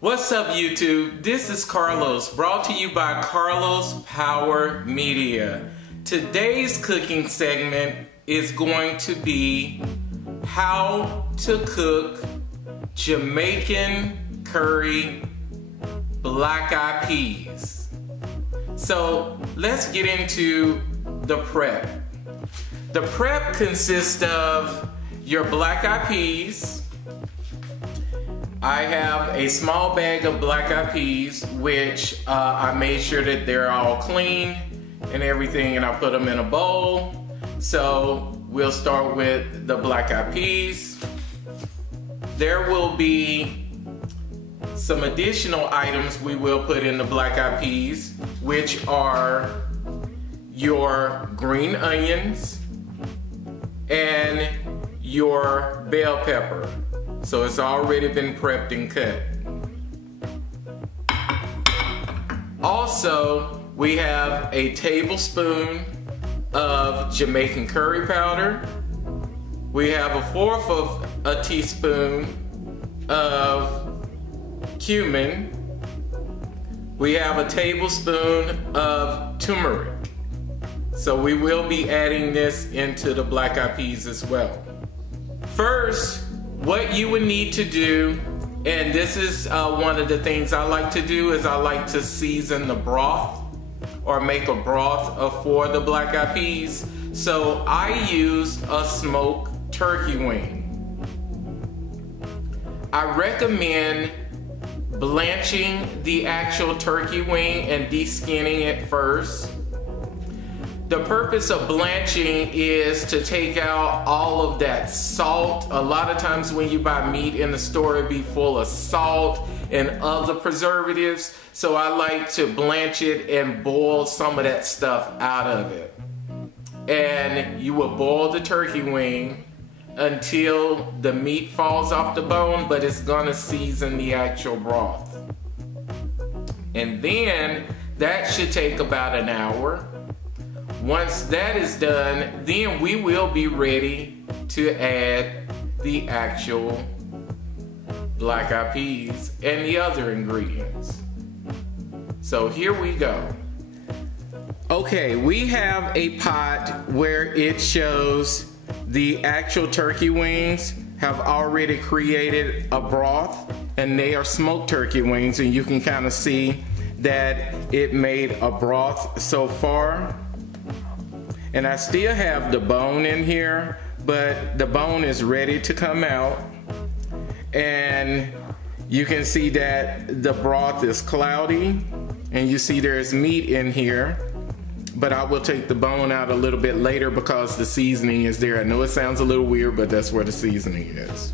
What's up YouTube? This is Carlos, brought to you by Carlos Power Media. Today's cooking segment is going to be how to cook Jamaican curry black eyed peas. So let's get into the prep. The prep consists of your black eyed peas. I have a small bag of black eyed peas, which I made sure that they're all clean and everything, and I put them in a bowl. So we'll start with the black eyed peas. There will be some additional items we will put in the black eyed peas, which are your green onions and your bell pepper. So it's already been prepped and cut. Also, we have a tablespoon of Jamaican curry powder. We have 1/4 of a teaspoon of cumin. We have a tablespoon of turmeric. So we will be adding this into the black eyed peas as well. First, what you would need to do, and this is one of the things I like to do, is I like to season the broth or make a broth for the black eyed peas. So I used a smoked turkey wing. I recommend blanching the actual turkey wing and de-skinning it first. The purpose of blanching is to take out all of that salt. A lot of times when you buy meat in the store, it'd be full of salt and other preservatives. So I like to blanch it and boil some of that stuff out of it. And you will boil the turkey wing until the meat falls off the bone, but it's gonna season the actual broth. And then that should take about an hour. Once that is done, then we will be ready to add the actual black eyed peas and the other ingredients. So here we go. Okay, we have a pot where it shows the actual turkey wings have already created a broth, and they are smoked turkey wings, and you can kind of see that it made a broth so far. And I still have the bone in here, but the bone is ready to come out. And you can see that the broth is cloudy, and you see there's meat in here. But I will take the bone out a little bit later because the seasoning is there. I know it sounds a little weird, but that's where the seasoning is.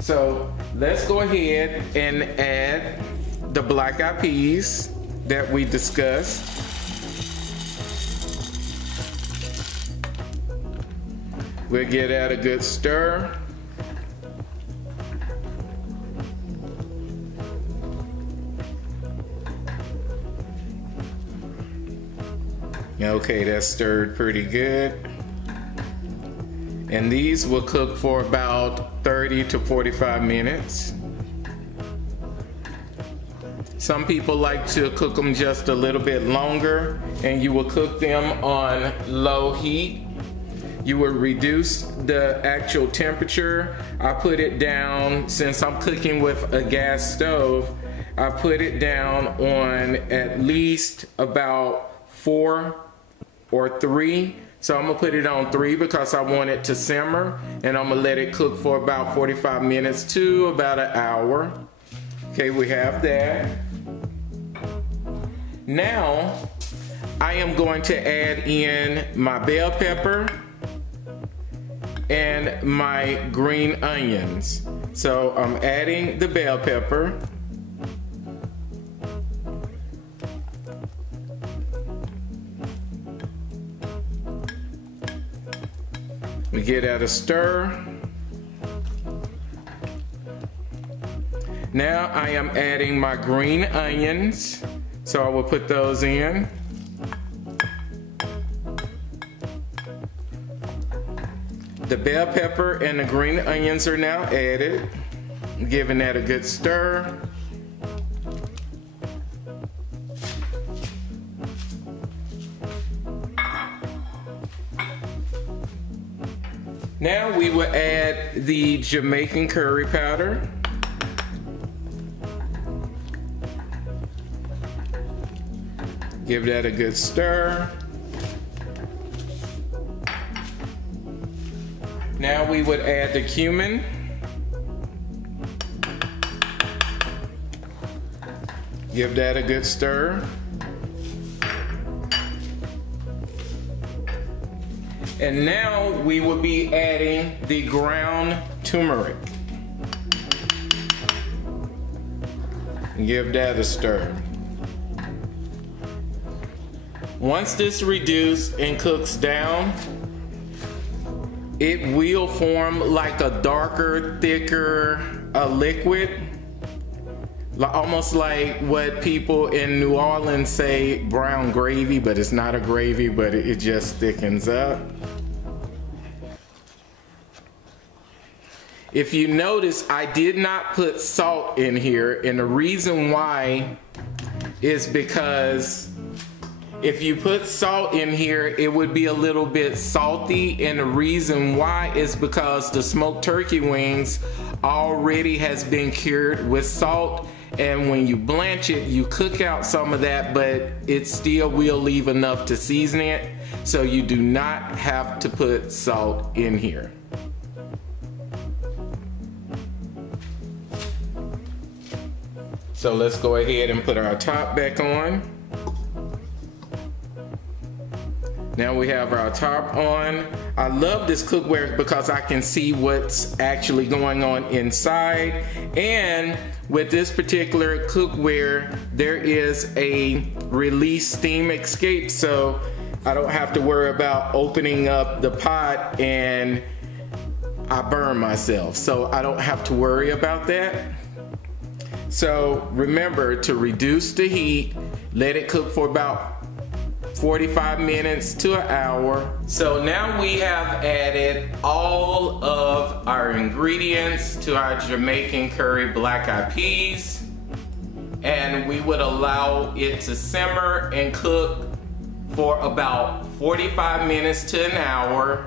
So let's go ahead and add the black eyed peas that we discussed. We'll give that a good stir. Okay, that's stirred pretty good. And these will cook for about 30 to 45 minutes. Some people like to cook them just a little bit longer, and you will cook them on low heat. You will reduce the actual temperature. I put it down, since I'm cooking with a gas stove, I put it down on at least about 4 or 3. So I'm gonna put it on 3 because I want it to simmer, and I'm gonna let it cook for about 45 minutes to about an hour. Okay, we have that. Now, I am going to add in my bell pepper and my green onions. So I'm adding the bell pepper. We give that a stir. Now I am adding my green onions. So I will put those in. The bell pepper and the green onions are now added, giving that a good stir. Now we will add the Jamaican curry powder. Give that a good stir. Now we would add the cumin. Give that a good stir. And now we will be adding the ground turmeric. Give that a stir. Once this reduces and cooks down, it will form like a darker, thicker liquid. Almost like what people in New Orleans say brown gravy, but it's not a gravy, but it just thickens up. If you notice, I did not put salt in here, and the reason why is because if you put salt in here, it would be a little bit salty, and the reason why is because the smoked turkey wings already has been cured with salt, and when you blanch it, you cook out some of that, but it still will leave enough to season it, so you do not have to put salt in here. So let's go ahead and put our top back on. Now we have our top on. I love this cookware because I can see what's actually going on inside. And with this particular cookware, there is a release steam escape, so I don't have to worry about opening up the pot and I burn myself. So I don't have to worry about that. So remember to reduce the heat, let it cook for about 45 minutes to an hour. So now we have added all of our ingredients to our Jamaican curry black eyed peas, and we would allow it to simmer and cook for about 45 minutes to an hour.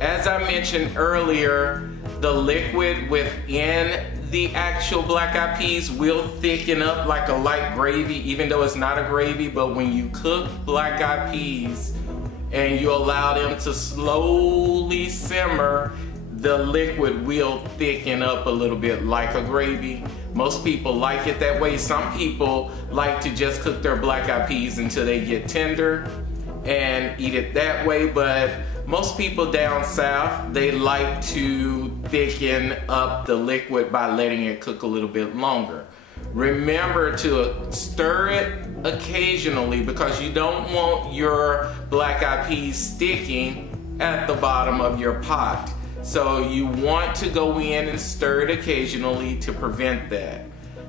As I mentioned earlier, the liquid within the actual black eyed peas will thicken up like a light gravy, even though it's not a gravy. But when you cook black eyed peas and you allow them to slowly simmer, the liquid will thicken up a little bit like a gravy. Most people like it that way. Some people like to just cook their black eyed peas until they get tender and eat it that way, but most people down south, they like to thicken up the liquid by letting it cook a little bit longer. Remember to stir it occasionally because you don't want your black eyed peas sticking at the bottom of your pot. So you want to go in and stir it occasionally to prevent that.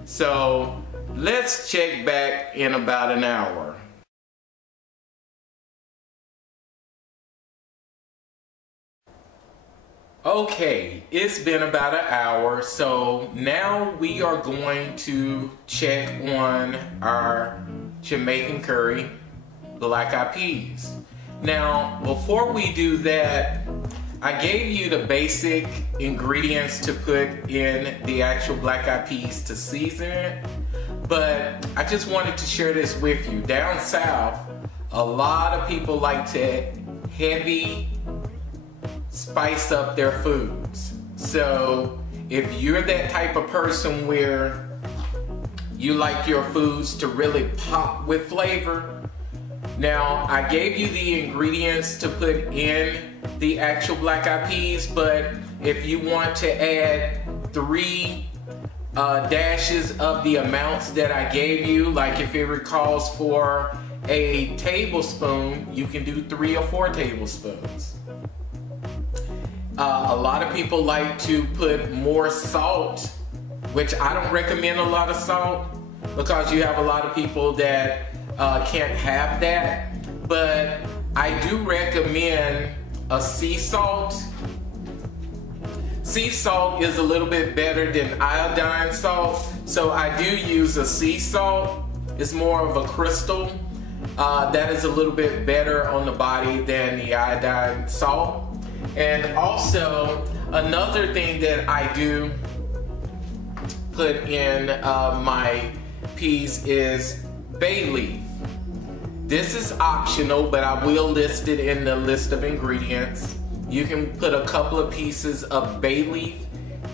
So let's check back in about an hour. Okay, it's been about an hour, so now we are going to check on our Jamaican curry black eyed peas. Now, before we do that, I gave you the basic ingredients to put in the actual black eyed peas to season it, but I just wanted to share this with you. Down south, a lot of people like to heavy spice up their foods. So if you're that type of person where you like your foods to really pop with flavor, now I gave you the ingredients to put in the actual black eyed peas, but if you want to add 3 dashes of the amounts that I gave you, like if it calls for a tablespoon, you can do 3 or 4 tablespoons. A lot of people like to put more salt, which I don't recommend a lot of salt because you have a lot of people that can't have that. But I do recommend a sea salt sea salt is a little bit better than iodine salt, so I do use a sea salt. It's more of a crystal. That is a little bit better on the body than the iodine salt. And also, another thing that I do put in my peas is bay leaf. This is optional, but I will list it in the list of ingredients. You can put a couple of pieces of bay leaf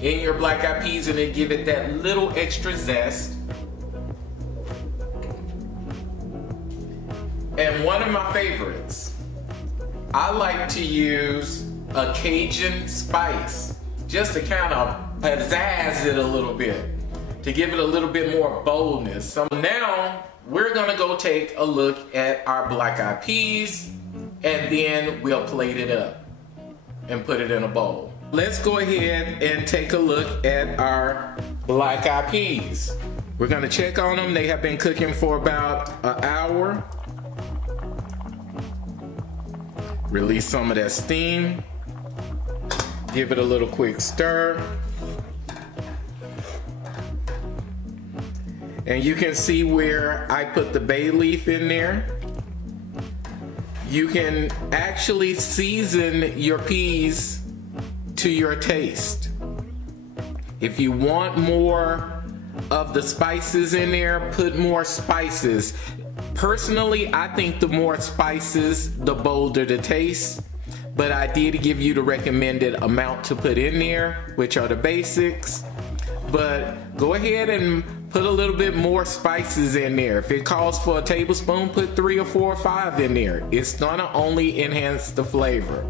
in your black eyed peas and it give it that little extra zest. And one of my favorites, I like to use a Cajun spice just to kind of pizzazz it a little bit, to give it a little bit more boldness. So now we're gonna go take a look at our black eyed peas and then we'll plate it up and put it in a bowl. Let's go ahead and take a look at our black eyed peas. We're gonna check on them. They have been cooking for about an hour. Release some of that steam. Give it a little quick stir. And you can see where I put the bay leaf in there. You can actually season your peas to your taste. If you want more of the spices in there, put more spices. Personally, I think the more spices, the bolder the taste. But I did give you the recommended amount to put in there, which are the basics. But go ahead and put a little bit more spices in there. If it calls for a tablespoon, put 3 or 4 or 5 in there. It's gonna only enhance the flavor.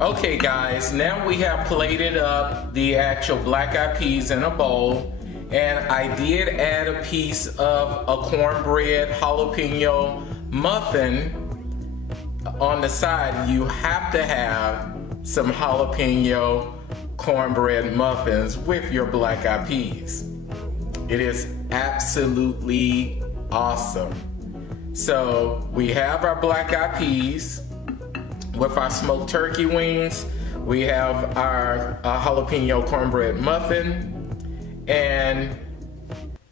Okay guys, now we have plated up the actual black eyed peas in a bowl. And I did add a piece of a cornbread jalapeno muffin on the side. You have to have some jalapeno cornbread muffins with your black eyed peas. It is absolutely awesome. So we have our black eyed peas with our smoked turkey wings. We have our jalapeno cornbread muffin. And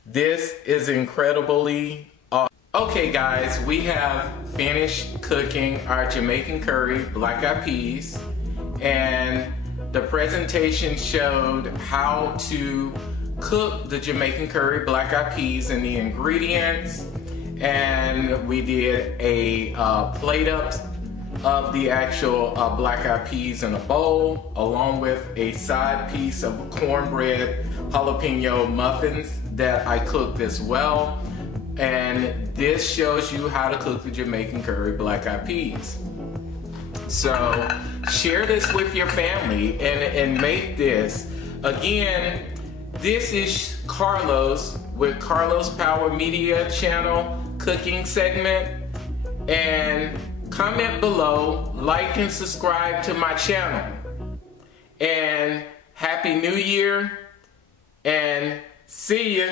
this is incredibly awesome. Okay guys, we have finished cooking our Jamaican curry black eyed peas, and the presentation showed how to cook the Jamaican curry black eyed peas and the ingredients, and we did a plate up of the actual black eyed peas in a bowl, along with a side piece of cornbread jalapeno muffins that I cooked as well. And this shows you how to cook the Jamaican curry black eyed peas. So share this with your family and make this. Again, this is Carlos with Carlos Power Media Channel cooking segment. And comment below, like and subscribe to my channel. And Happy New Year, and see ya.